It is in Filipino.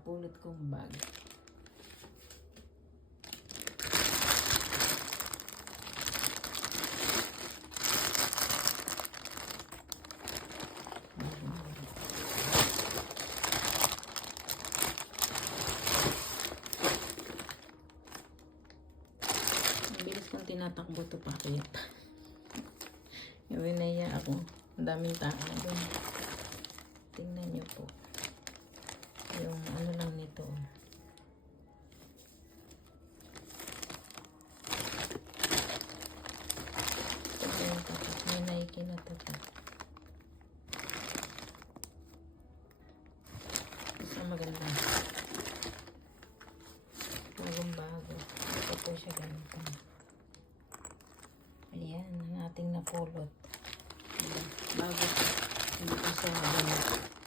napulot kong bag. Mabilis kong tinatakbo ito pakit. Winaya ako. Ang daming tao doon. Tingnan nyo po. Yung ano lang nito. Ito yung tatak. May Nike na tatak. Isa maganda. Bagong bago. Ito po siya ganito. Ayan, ang ating napulot. Bago. Hindi ko siya maganda.